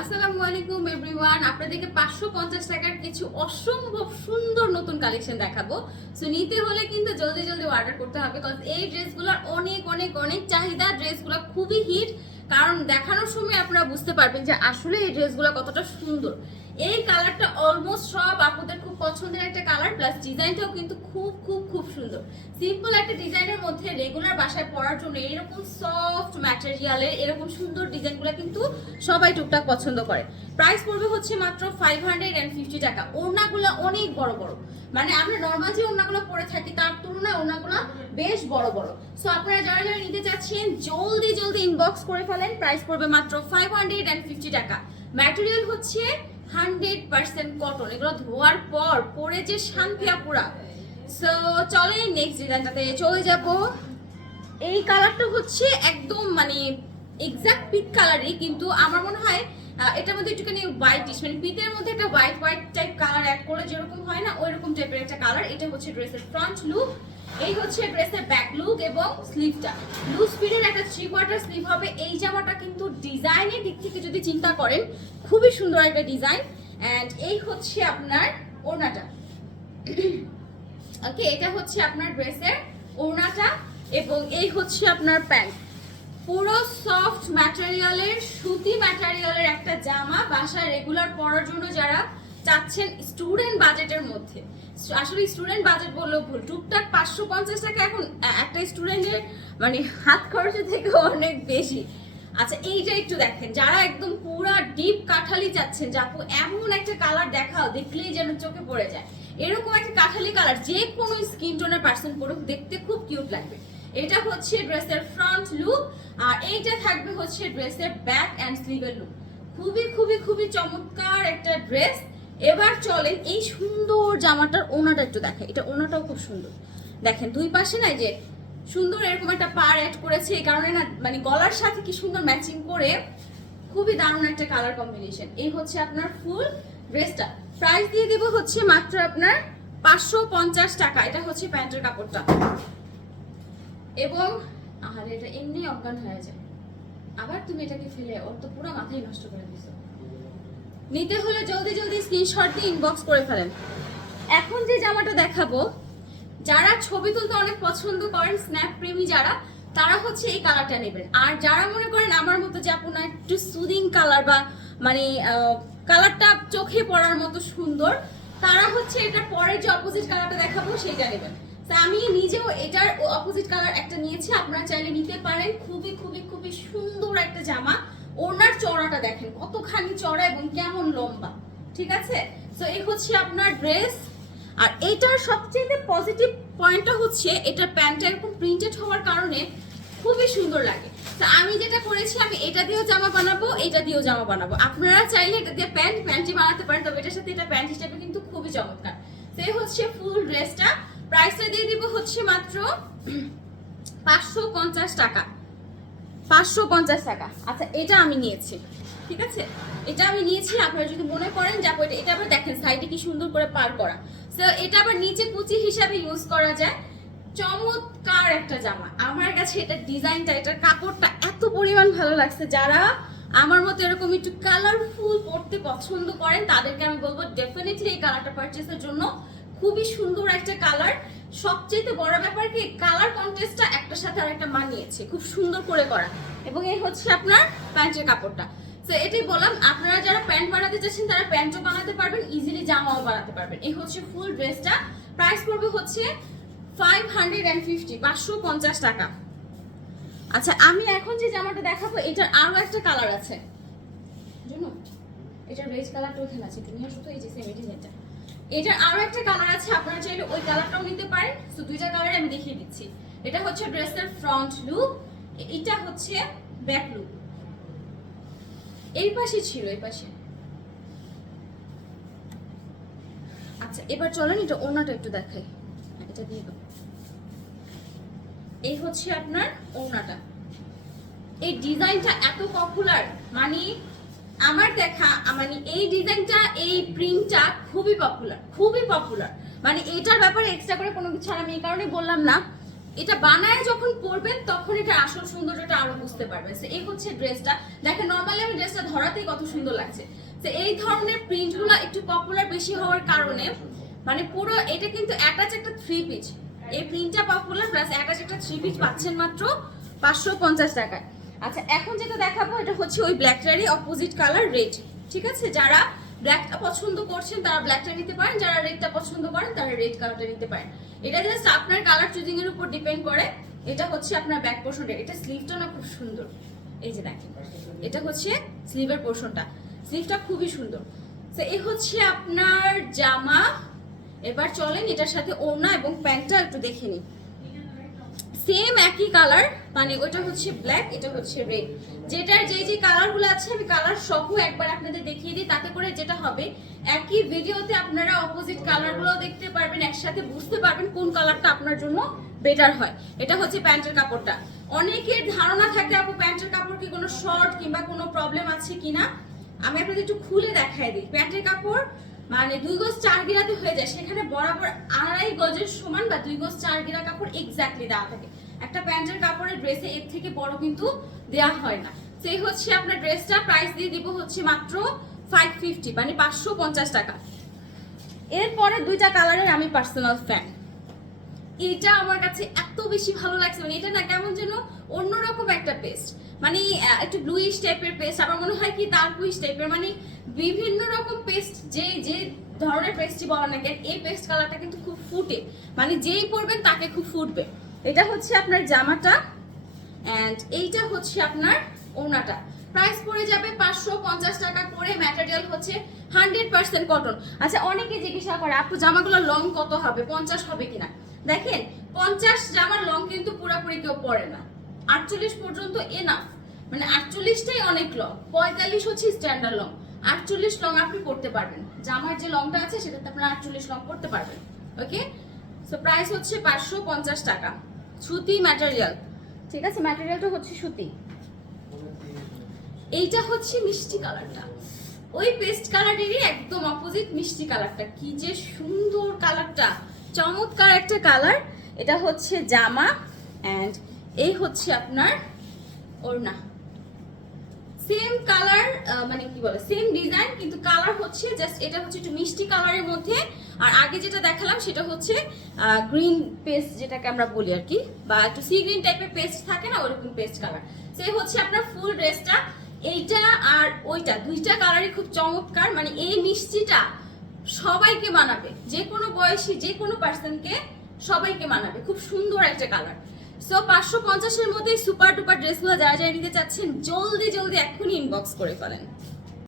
আসসালামু আলাইকুম এভরিওয়ান, আপনাদেরকে 550 টাকার কিছু অসম্ভব সুন্দর নতুন কালেকশন দেখাবো। সো নিতে হলে কিন্তু জলদি জলদি অর্ডার করতে হবে, বিকজ এই ড্রেসগুলোর অনেক অনেক অনেক চাহিদা। ড্রেসগুলো খুবই হিট, কারণ দেখানোর সময় আপনারা বুঝতে পারবেন যে আসলে এই ড্রেসগুলো কতটা সুন্দর। এই কালারটা অলমোস্ট সব আপনাদের খুব পছন্দের একটা কালার, প্লাস ডিজাইনটাও কিন্তু খুব খুব খুব সুন্দর। সিম্পল একটা ডিজাইনের মধ্যে রেগুলার বাসায় পরার জন্য এরকম সফট ম্যাটেরিয়ালের এরকম সুন্দর ডিজাইনগুলো কিন্তু সবাই টুকটাক পছন্দ করে। প্রাইস পড়বে হচ্ছে মাত্র 550 টাকা। ওড়নাগুলো অনেক বড় বড়, মানে আমরা নর্মাল যে ওড়নাগুলো পরে থাকি তার তুলনায় ওড়নাগুলো বেশ বড় বড়। সো আপনারা যারা যারা নিতে চাচ্ছেন জলদি জলদি ইনবক্স করে ফেলেন। প্রাইস পড়বে মাত্র 550 টাকা। ম্যাটেরিয়াল হচ্ছে 100% কটন। এগুলো ধোয়ার পর পরে যে শান্তি পুরা। সো চলে নেক্সট ডিজাইনটাতে চলে যাব। এই কালারটা হচ্ছে একদম মানে এক্সাক্ট পিঙ্ক কালারই, কিন্তু আমার মনে হয় এটার মধ্যে একটুখানি হোয়াইটিশ, মানে পিঙ্কের মধ্যে একটা white white type colour add করলে যেরকম হয় না, ওইরকম টাইপের একটা কালার। এটা হচ্ছে ড্রেসের ফ্রন্ট লুক, এই হচ্ছে ড্রেসের ব্যাক লুক এবং স্লিভটা লুজ ফিটের একটা 3/4 স্লিভ হবে। এই জামাটা কিন্তু ডিজাইনের দিক থেকে যদি চিন্তা করেন খুবই সুন্দর একটা ডিজাইন। অ্যান্ড এই হচ্ছে আপনার ওড়নাটা। ওকে, এটা হচ্ছে আপনার ড্রেসের ওড়নাটা এবং এই হচ্ছে আপনার প্যান্ট। পুরো সফট ম্যাটেরিয়ালের সুতি ম্যাটেরিয়ালের একটা জামা, বাসায় রেগুলার পরার জন্য যারা চাচ্ছেন স্টুডেন্ট বাজেটের মধ্যে। আসলে স্টুডেন্ট বাজেট বললেও ভুল, টুকটাক 550 টাকা এখন একটা স্টুডেন্টের মানে হাত খরচের থেকে অনেক বেশি। আচ্ছা, এইটা একটু দেখেন, যারা একদম পুরা ডিপ কাঠালি চাচ্ছেন, যাপু এমন একটা কালার দেখাও দেখলেই যেন চোখে পড়ে যায়। এরকম একটা কাঠালি কালার যে কোনো স্কিন টোনের পার্সন পরুক দেখতে খুব কিউট লাগবে। এটা হচ্ছে ড্রেসের ফ্রন্ট লুক, আর এইটা থাকবে হচ্ছে ড্রেসের ব্যাক অ্যান্ড স্লিভের লুক। খুবই খুবই খুবই চমৎকার একটা ড্রেস। এবার চলেন এই সুন্দর জামাটার ওনাটা একটু দেখেন। এটা ওনাটাও খুব সুন্দর, দেখেন দুই পাশে না যে সুন্দর এরকম একটা পার অ্যাড করেছে, এই কারণে না মানে গলার সাথে কি সুন্দর ম্যাচিং করে খুবই দারুণ একটা কালার কম্বিনেশন। এই হচ্ছে আপনার ফুল ড্রেসটা। প্রাইস দিয়ে দেবো হচ্ছে মাত্র আপনার 550 টাকা। এটা হচ্ছে প্যান্টের কাপড়টা এবং আরে এটা এমনি অজ্ঞান হয়ে যায়, আবার তুমি এটাকে ফেলে ওর তো পুরো মাথায় নষ্ট করে দিছো। নিতে হলে জলদি জলদি স্ক্রিনশট দিয়ে ইনবক্স করে ফেলেন। এখন যে জামাটা দেখাবো, যারা ছবি তুলতে অনেক পছন্দ করেন, স্ন্যাপ প্রেমী যারা, তারা হচ্ছে এই কালারটা নেবেন। আর যারা মনে করেন আমার মতো যে আপনার একটু সুদিং কালার বা মানে কালারটা চোখে পড়ার মতো সুন্দর, তারা হচ্ছে এটা পরের যে অপোজিট কালারটা দেখাবো সেইটা নেবেন। আমি নিজেও এটার অপোজিট কালার একটা নিয়েছি, আপনারা চাইলে নিতে পারেন। খুবই খুবই খুবই সুন্দর একটা জামা। ওনার চড়াটা দেখেন কতখানি চড়া এবং কেমন লম্বা, ঠিক আছে? সো এই হচ্ছে আপনার ড্রেস। আর এটার সবচেয়ে পজিটিভ পয়েন্টটা হচ্ছে এটার প্যান্টটা এরকম প্রিন্টেড হওয়ার কারণে খুবই সুন্দর লাগে। তো আমি যেটা করেছি, আমি এটা দিয়েও জামা বানাবো, এটা দিয়েও জামা বানাবো। আপনারা চাইলে এটা দিয়ে প্যান্টই বানাতে পারেন, তবে এটার সাথে এটা প্যান্ট হিসেবে কিন্তু খুবই চমৎকার। তো এই হচ্ছে ফুল ড্রেসটা। প্রাইসটা দিয়ে দিব হচ্ছে মাত্র 550 টাকা। 550 টাকা। আচ্ছা, এটা আমি নিয়েছি, ঠিক আছে, এটা আমি নিয়েছি। আপনারা যদি মনে করেন যাবো এটা আবার দেখেন সাইডে কি সুন্দর করে পার করা। সো এটা আবার নিচে কুচি হিসাবে ইউজ করা যায়। চমৎকার একটা জামা। আমার কাছে এটা ডিজাইনটা, এটার কাপড়টা এত পরিমাণ ভালো লাগছে। যারা আমার মতো এরকম একটু কালারফুল পড়তে পছন্দ করেন তাদেরকে আমি বলবো ডেফিনেটলি এই কালারটা পারচেসের জন্য। খুবই সুন্দর একটা কালার। সবচেয়ে বড় ব্যাপার কি কালার কন্ট্রাস্টটা একটার সাথে আরেকটা মানিয়েছে, খুব সুন্দর করে করা। এবং এই হচ্ছে আপনার প্যান্টের কাপড়টা। তো এটাই বললাম, আপনারা যারা প্যান্ট বানাতে চাচ্ছেন তারা প্যান্টও বানাতে পারবেন, ইজিলি জামাও বানাতে পারবেন। এই হচ্ছে ফুল ড্রেসটা। প্রাইস পড়বে হচ্ছে 550 টাকা। আচ্ছা, আমি এখন যে জামাটা দেখাবো এটার আরো একটা কালার আছে, জানো এটার রেড কালারটা ওখানে আছে, তুমি শুধু এই যে সেম ডিজাইনটা, এটার আরো একটা কালার আছে। আপনারা চাইলে ওই কালারটাও নিতে পারেন। তো দুইটা কালার আমি দেখিয়ে দিচ্ছি। এটা হচ্ছে ড্রেসের ফ্রন্ট লুক, এটা হচ্ছে ব্যাক লুক। এই পাশে ছিল, এই পাশে। আচ্ছা, এবার চলেন এটা ওড়নাটা একটু দেখাই। এটা দিয়ে দাও। এই হচ্ছে আপনার ওড়নাটা। এই ডিজাইনটা এত পপুলার, মানে আমার দেখা মানে এই ডিজাইনটা, এই প্রিন্টটা খুবই পপুলার, খুবই পপুলার। মানে এটার ব্যাপারে এক্সট্রা করে কোনো কিছু আমি এই কারণে বললাম না, এটা বানায় যখন পরবেন তখন এটা আসল সৌন্দর্যটা আরো বুঝতে পারবেন। তো এই হচ্ছে ড্রেসটা, দেখেন নরমালি আমি ড্রেসটা ধরাতেই কত সুন্দর লাগছে। তো এই ধরনের প্রিন্টগুলো একটু পপুলার বেশি হওয়ার কারণে মানে পুরো এটা কিন্তু অ্যাটাচ একটা 3 পিস, এই প্রিন্টটা পপুলার প্লাস অ্যাটাচ একটা 3 পিস পাচ্ছেন মাত্র 550 টাকায়। আচ্ছা এখন যেটা দেখাবো এটা হচ্ছে ওই ব্ল্যাকটারই অপোজিট কালার রেড, ঠিক আছে? যারা ব্ল্যাকটা পছন্দ করছেন তারা ব্ল্যাকটা নিতে পারেন, যারা রেডটা পছন্দ করেন তারা রেড কালারটা নিতে পারেন। এটা জাস্ট আপনার কালার চুজিং এর উপর ডিপেন্ড করে। এটা হচ্ছে আপনার ব্যাক পোরশনটা, এটা স্লিভটা না খুব সুন্দর, এই যে দেখেন এটা হচ্ছে স্লিভের পোরশনটা, স্লিভটা খুবই সুন্দর। তো এই হচ্ছে আপনার জামা। এবার চলেন এটার সাথে ওড়না এবং প্যান্টটা একটু দেখে নিই। সেম একই কালার, মানে ওইটা হচ্ছে ব্ল্যাক, এটা হচ্ছে রেড। যেটার যে কালারগুলো আছে আমি কালার সহ একবার আপনাদের দেখিয়ে দিই, তাতে করে যেটা হবে একই ভিডিওতে আপনারা অপোজিট কালারগুলো দেখতে পারবেন, একসাথে বুঝতে পারবেন কোন কালারটা আপনার জন্য বেটার হয়। এটা হচ্ছে প্যান্টের কাপড়টা। অনেকের ধারণা থাকে আপু প্যান্টের কাপড় কি কোনো শর্ট কিংবা কোনো প্রবলেম আছে কিনা, আমি আপনাদের একটু খুলে দেখাই দিই। প্যান্টের কাপড় মানে 2 গজ 4 গিরাতে হয়ে যায়, সেখানে বরাবর 2.5 গজের সমান বা 2 গজ 4 গিরা কাপড় এক্স্যাক্টলি দেওয়া থাকে। একটা প্যান্টের কাপড়ের ড্রেসে এর থেকে বড় কিন্তু দেওয়া হয় না। সেই হচ্ছে আপনার ড্রেসটা প্রাইস দিয়ে দিব হচ্ছে মাত্র 550, মানে 550 টাকা। এরপরে দুইটা কালারের আমি পার্সোনাল ফ্যান, এটা আমার কাছে এত বেশি ভালো লাগছে, মানে এটা না কেমন যেন অন্যরকম একটা পেস্ট, মানে একটু ব্লুইশ টাইপের পেস্ট, আবার মনে হয় কি টার্কুইশ টাইপের, মানে বিভিন্ন রকম পেস্ট, যে ধরনের পেস্টই বলা না কেন এই পেস্ট কালারটা কিন্তু খুব ফুটে, মানে যেই পরবেন তাকে খুব ফুটবে। এটা হচ্ছে আপনার জামাটা এন্ড এইটা হচ্ছে আপনার ওড়নাটা। প্রাইস পড়ে যাবে 550 টাকা করে, ম্যাটেরিয়াল হচ্ছে 100% কটন। আচ্ছা অনেকে জিজ্ঞাসা করে আপু জামাগুলো লং কত হবে, 50 হবে কিনা? দেখেন 50 জামার লং কিন্তু পুরোপুরি কেউ পরে না, 48 পর্যন্ত এনাফ, মানে 48টাই অনেক লং, 45 হচ্ছে স্ট্যান্ডার্ড লং, 48 লং আপনি পড়তে পারবেন। জামার যে লংটা আছে সেটাতে আপনারা 48 লং পড়তে পারবেন। ওকে, সো প্রাইস হচ্ছে 550 টাকা। সুতি ম্যাটেরিয়াল, ঠিক আছে? ম্যাটেরিয়ালটা হচ্ছে সুতি। এইটা হচ্ছে মিষ্টি কালারটা, ওই পেস্ট কালারেরই একদম অপোজিট মিষ্টি কালারটা, কি যে সুন্দর কালারটা, চমৎকার একটা কালার। এটা হচ্ছে জামা এন্ড এই হচ্ছে আপনার ওড়না। সেম কালার, মানে কি বলে সেম ডিজাইন, কিন্তু কালার হচ্ছে জাস্ট এটা হচ্ছে একটু মিষ্টি কালারের মধ্যে, আর আগে যেটা দেখালাম সেটা হচ্ছে গ্রিন পেস্ট যেটাকে আমরা বলি আর কি, বা একটু সি গ্রিন টাইপের পেস্ট থাকে না ওরকম পেস্ট কালার। সেই হচ্ছে আপনার ফুল ড্রেসটা, এইটা আর ওইটা দুইটা কালারই খুব চমৎকার, মানে এই মিষ্টিটা সবাইকে মানাবে, যে কোনো বয়সী যে কোনো পার্সনকে সবাইকে মানাবে, খুব সুন্দর একটা কালার। সো 550 এর মধ্যে সুপার ডুপার ড্রেসগুলো যারা যারা নিতে চাচ্ছেন জলদি জলদি এখনই ইনবক্স করে ফেলেন।